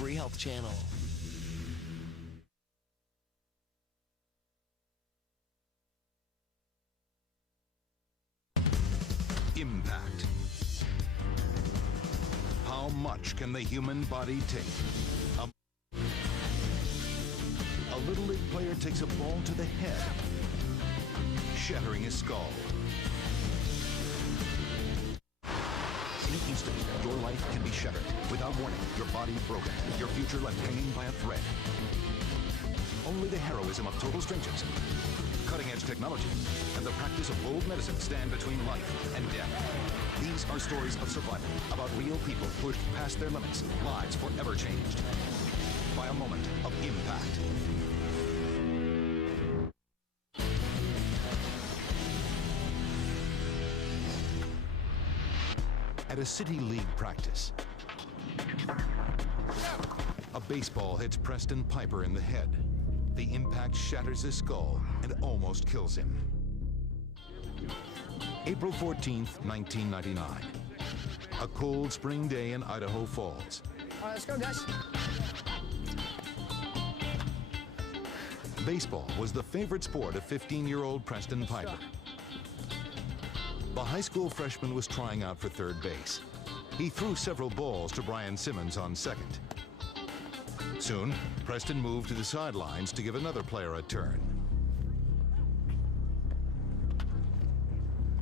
Discovery Health Channel. Impact. How much can the human body take? A Little League player takes a ball to the head, shattering his skull. In an instant, your life can be shattered. Without warning, your body broken, your future left hanging by a thread. Only the heroism of total strangers, cutting-edge technology, and the practice of bold medicine stand between life and death. These are stories of survival, about real people pushed past their limits, lives forever changed by a moment of impact. At a city league practice, a baseball hits Preston Piper in the head. The impact shatters his skull and almost kills him. April 14th, 1999. A cold spring day in Idaho Falls. All right, let's go, guys. Baseball was the favorite sport of 15-year-old Preston Piper. The high school freshman was trying out for third base. He threw several balls to Brian Simmons on second. Soon, Preston moved to the sidelines to give another player a turn.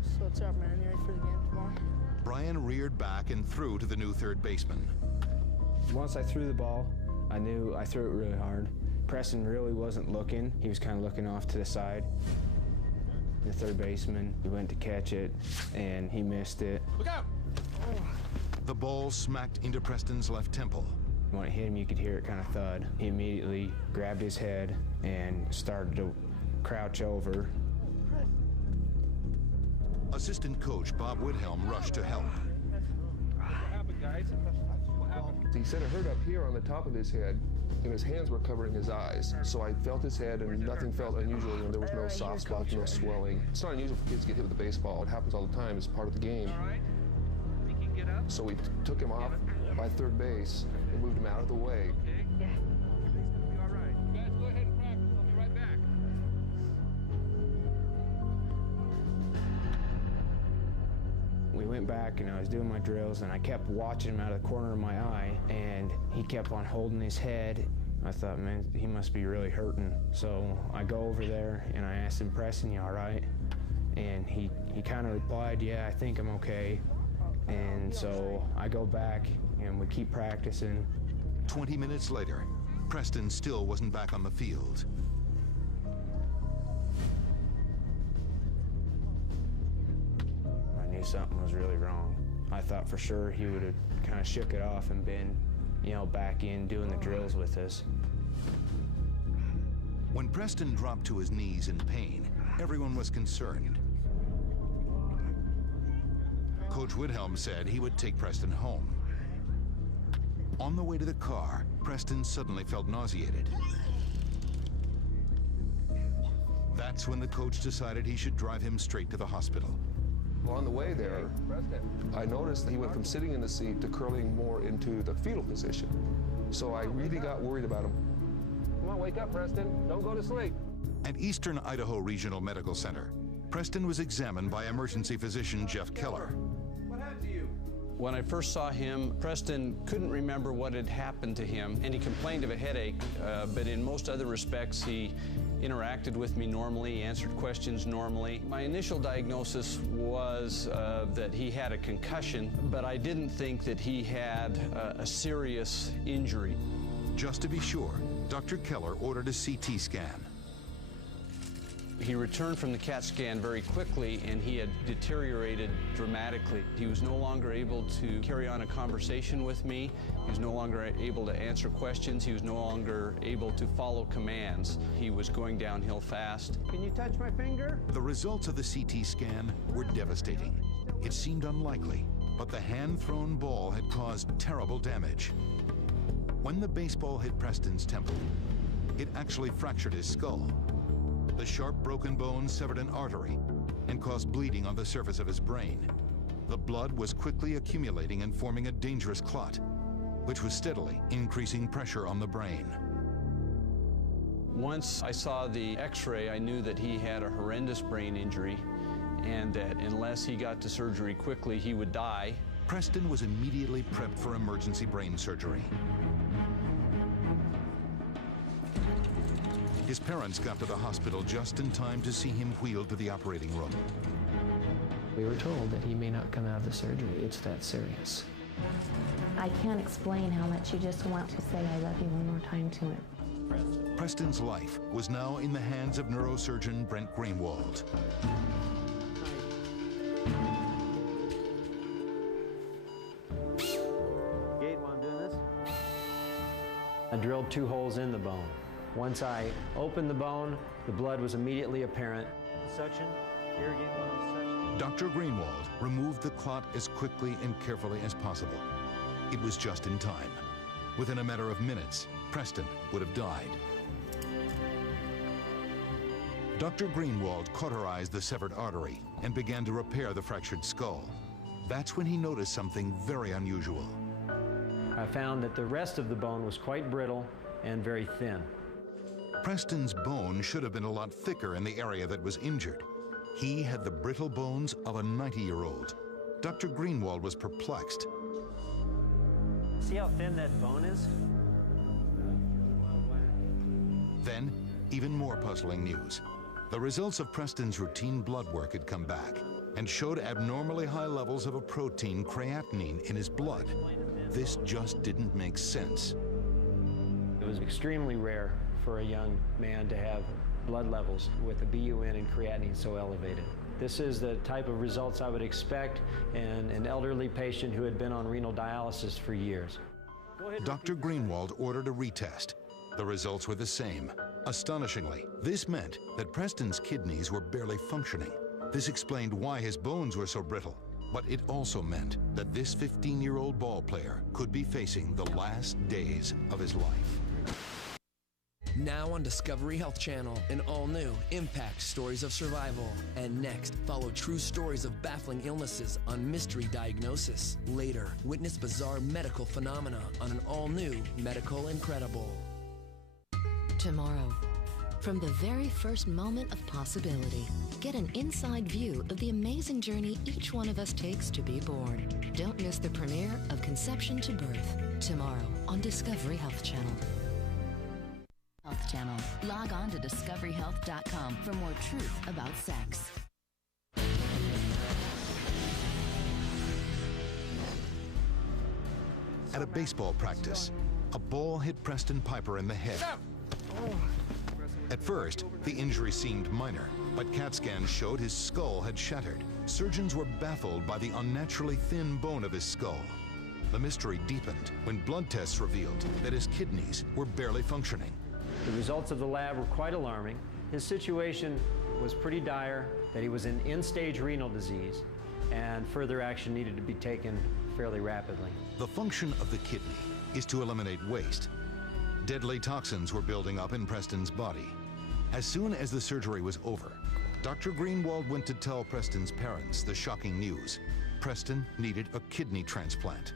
So what's up, man? You ready for the game tomorrow? Brian reared back and threw to the new third baseman. Once I threw the ball, I knew I threw it really hard. Preston really wasn't looking. He was kind of looking off to the side. The third baseman, he went to catch it, and he missed it. Look out! The ball smacked into Preston's left temple. When it hit him, you could hear it kind of thud. He immediately grabbed his head and started to crouch over. Assistant coach Bob Whithelm rushed to help. What happened, guys? What happened? He said it hurt up here on the top of his head, and his hands were covering his eyes. So I felt his head, and nothing felt unusual. You know, there was no soft spot, no swelling. It's not unusual for kids to get hit with a baseball. It happens all the time. It's part of the game. All right. Think you can get up? So we took him off by third base and moved him out of the way. Okay. Everything's gonna be all right. Guys, go ahead and practice. I'll be right back. We went back and I was doing my drills and I kept watching him out of the corner of my eye and he kept on holding his head. I thought, man, he must be really hurting. So I go over there and I asked him, Preston, you all right? And he kind of replied, yeah, I think I'm okay. And so I go back and we keep practicing. 20 minutes later, Preston still wasn't back on the field. I knew something was really wrong. I thought for sure he would have kind of shook it off and been, you know, back in doing the drills with us. When Preston dropped to his knees in pain, everyone was concerned. Coach Whithelm said he would take Preston home. On the way to the car, Preston suddenly felt nauseated. That's when the coach decided he should drive him straight to the hospital. Well, on the way there, I noticed that he went from sitting in the seat to curling more into the fetal position. So I really got worried about him. Come on, wake up, Preston. Don't go to sleep. At Eastern Idaho Regional Medical Center, Preston was examined by emergency physician Jeff Keller. What happened to you? When I first saw him, Preston couldn't remember what had happened to him, and he complained of a headache, but in most other respects, he interacted with me normally, he answered questions normally. My initial diagnosis was that he had a concussion, but I didn't think that he had a serious injury. Just to be sure, Dr. Keller ordered a CT scan. He returned from the CAT scan very quickly and he had deteriorated dramatically. He was no longer able to carry on a conversation with me. He was no longer able to answer questions. He was no longer able to follow commands. He was going downhill fast. Can you touch my finger? The results of the CT scan were devastating. It seemed unlikely, but the hand-thrown ball had caused terrible damage. When the baseball hit Preston's temple, it actually fractured his skull. The sharp broken bone severed an artery and caused bleeding on the surface of his brain. The blood was quickly accumulating and forming a dangerous clot. which was steadily increasing pressure on the brain. Once I saw the x-ray, I knew that he had a horrendous brain injury and that unless he got to surgery quickly, he would die. Preston was immediately prepped for emergency brain surgery. His parents got to the hospital just in time to see him wheeled to the operating room. We were told that he may not come out of the surgery. It's that serious. I can't explain how much you just want to say I love you one more time to him. Preston's life was now in the hands of neurosurgeon Brent Greenwald. Gate while I'm doing this. I drilled 2 holes in the bone. Once I opened the bone, the blood was immediately apparent. Suction, irrigate while I'm suction. Dr. Greenwald removed the clot as quickly and carefully as possible. It was just in time. Within a matter of minutes, Preston would have died. Dr. Greenwald cauterized the severed artery and began to repair the fractured skull. That's when he noticed something very unusual. I found that the rest of the bone was quite brittle and very thin. Preston's bone should have been a lot thicker in the area that was injured. He had the brittle bones of a 90-year-old. Dr. Greenwald was perplexed. See how thin that bone is? Then, even more puzzling news. The results of Preston's routine blood work had come back and showed abnormally high levels of a protein, creatinine, in his blood. This just didn't make sense. It was extremely rare for a young man to have blood levels with a BUN and creatinine so elevated. This is the type of results I would expect in an elderly patient who had been on renal dialysis for years. Dr. Greenwald ordered a retest. The results were the same. Astonishingly, this meant that Preston's kidneys were barely functioning. This explained why his bones were so brittle. But it also meant that this 15-year-old ball player could be facing the last days of his life. Now on Discovery Health Channel, an all-new Impact Stories of Survival. And next, follow true stories of baffling illnesses on Mystery Diagnosis. Later, witness bizarre medical phenomena on an all-new Medical Incredible. Tomorrow, from the very first moment of possibility, get an inside view of the amazing journey each one of us takes to be born. Don't miss the premiere of Conception to Birth, tomorrow on Discovery Health Channel. Health Channel. Log on to discoveryhealth.com for more truth about sex. At a baseball practice, a ball hit Preston Piper in the head. At first, the injury seemed minor, but CAT scans showed his skull had shattered. Surgeons were baffled by the unnaturally thin bone of his skull. The mystery deepened when blood tests revealed that his kidneys were barely functioning. The results of the lab were quite alarming. His situation was pretty dire, that he was in end-stage renal disease, and further action needed to be taken fairly rapidly. The function of the kidney is to eliminate waste. Deadly toxins were building up in Preston's body. As soon as the surgery was over, Dr. Greenwald went to tell Preston's parents the shocking news. Preston needed a kidney transplant.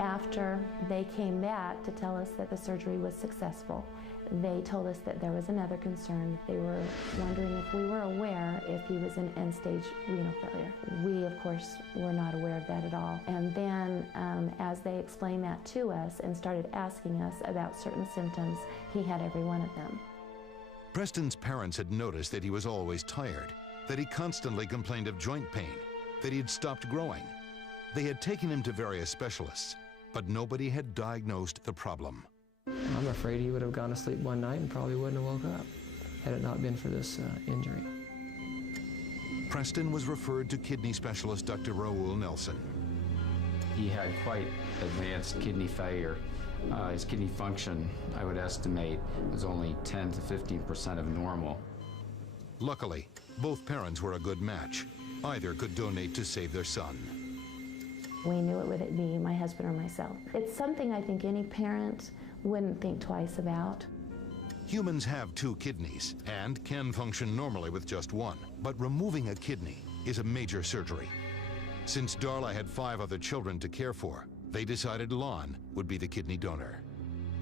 After they came back to tell us that the surgery was successful, they told us that there was another concern. They were wondering if we were aware if he was in end-stage renal failure. We, of course, were not aware of that at all. And then, as they explained that to us and started asking us about certain symptoms, he had every one of them. Preston's parents had noticed that he was always tired, that he constantly complained of joint pain, that he had stopped growing. They had taken him to various specialists, but nobody had diagnosed the problem. I'm afraid he would have gone to sleep one night and probably wouldn't have woke up had it not been for this injury. Preston was referred to kidney specialist Dr. Raul Nelson. He had quite advanced kidney failure. His kidney function, I would estimate, was only 10 to 15% of normal. Luckily, both parents were a good match. Either could donate to save their son. We knew it would be my husband or myself. It's something I think any parent wouldn't think twice about. Humans have 2 kidneys and can function normally with just one, but removing a kidney is a major surgery. Since Darla had 5 other children to care for, They decided Lon would be the kidney donor.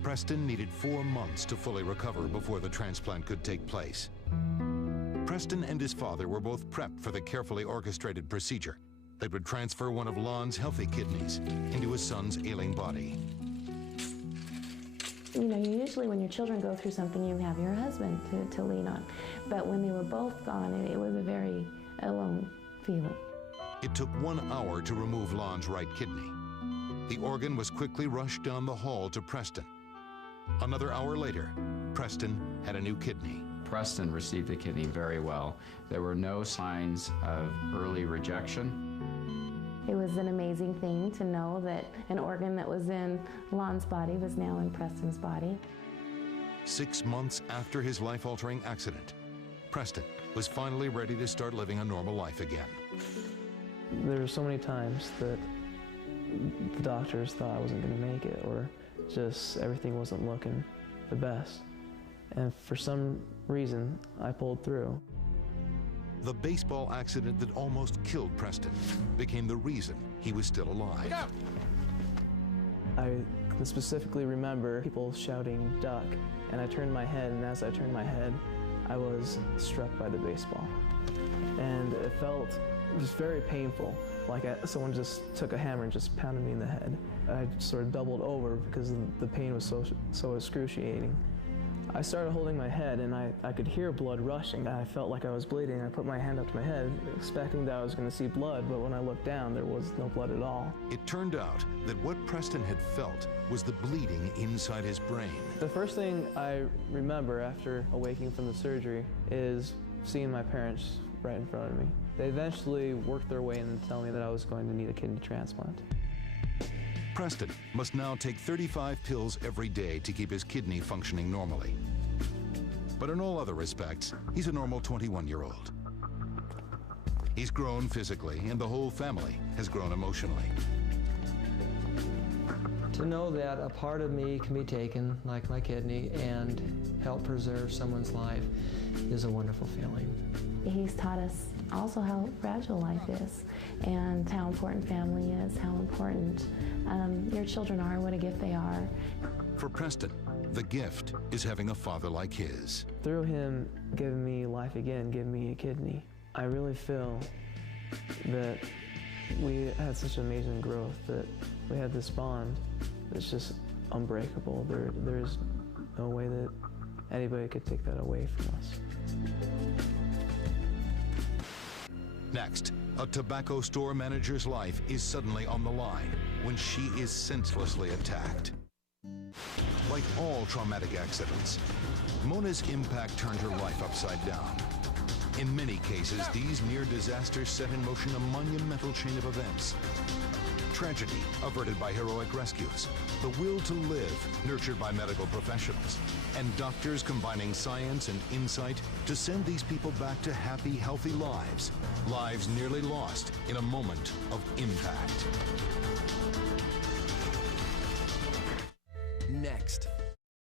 Preston needed 4 months to fully recover before the transplant could take place. Preston and his father were both prepped for the carefully orchestrated procedure that would transfer one of Lon's healthy kidneys into his son's ailing body. You know, usually when your children go through something, you have your husband to lean on. But when they were both gone, it was a very alone feeling. It took 1 hour to remove Lon's right kidney. The organ was quickly rushed down the hall to Preston. Another hour later, Preston had a new kidney. Preston received the kidney very well. There were no signs of early rejection. It was an amazing thing to know that an organ that was in Lon's body was now in Preston's body. 6 months after his life-altering accident, Preston was finally ready to start living a normal life again. There were so many times that the doctors thought I wasn't going to make it, or just everything wasn't looking the best. And for some reason, I pulled through. The baseball accident that almost killed Preston became the reason he was still alive. I can specifically remember people shouting, "Duck," and I turned my head, and as I turned my head, I was struck by the baseball. And it felt just very painful, like someone just took a hammer and just pounded me in the head. I sort of doubled over because the pain was so excruciating. I started holding my head, and I could hear blood rushing. I felt like I was bleeding. I put my hand up to my head, expecting that I was going to see blood, but when I looked down, there was no blood at all. It turned out that what Preston had felt was the bleeding inside his brain. The first thing I remember after awaking from the surgery is seeing my parents right in front of me. They eventually worked their way in to tell me that I was going to need a kidney transplant. Preston must now take 35 pills every day to keep his kidney functioning normally. But in all other respects, he's a normal 21-year-old. He's grown physically, and the whole family has grown emotionally. To know that a part of me can be taken, like my kidney, and help preserve someone's life is a wonderful feeling. He's taught us also how fragile life is, and how important family is, how important your children are, what a gift they are. For Preston, the gift is having a father like his. Through him giving me life again, giving me a kidney, I really feel that we had such amazing growth, that we had this bond that's just unbreakable. There's no way that anybody could take that away from us. Next, a tobacco store manager's life is suddenly on the line when she is senselessly attacked. Like all traumatic accidents, Mona's impact turned her life upside down. In many cases, these near disasters set in motion a monumental chain of events. Tragedy averted by heroic rescues, the will to live nurtured by medical professionals, and doctors combining science and insight to send these people back to happy, healthy lives. Lives nearly lost in a moment of impact. Next,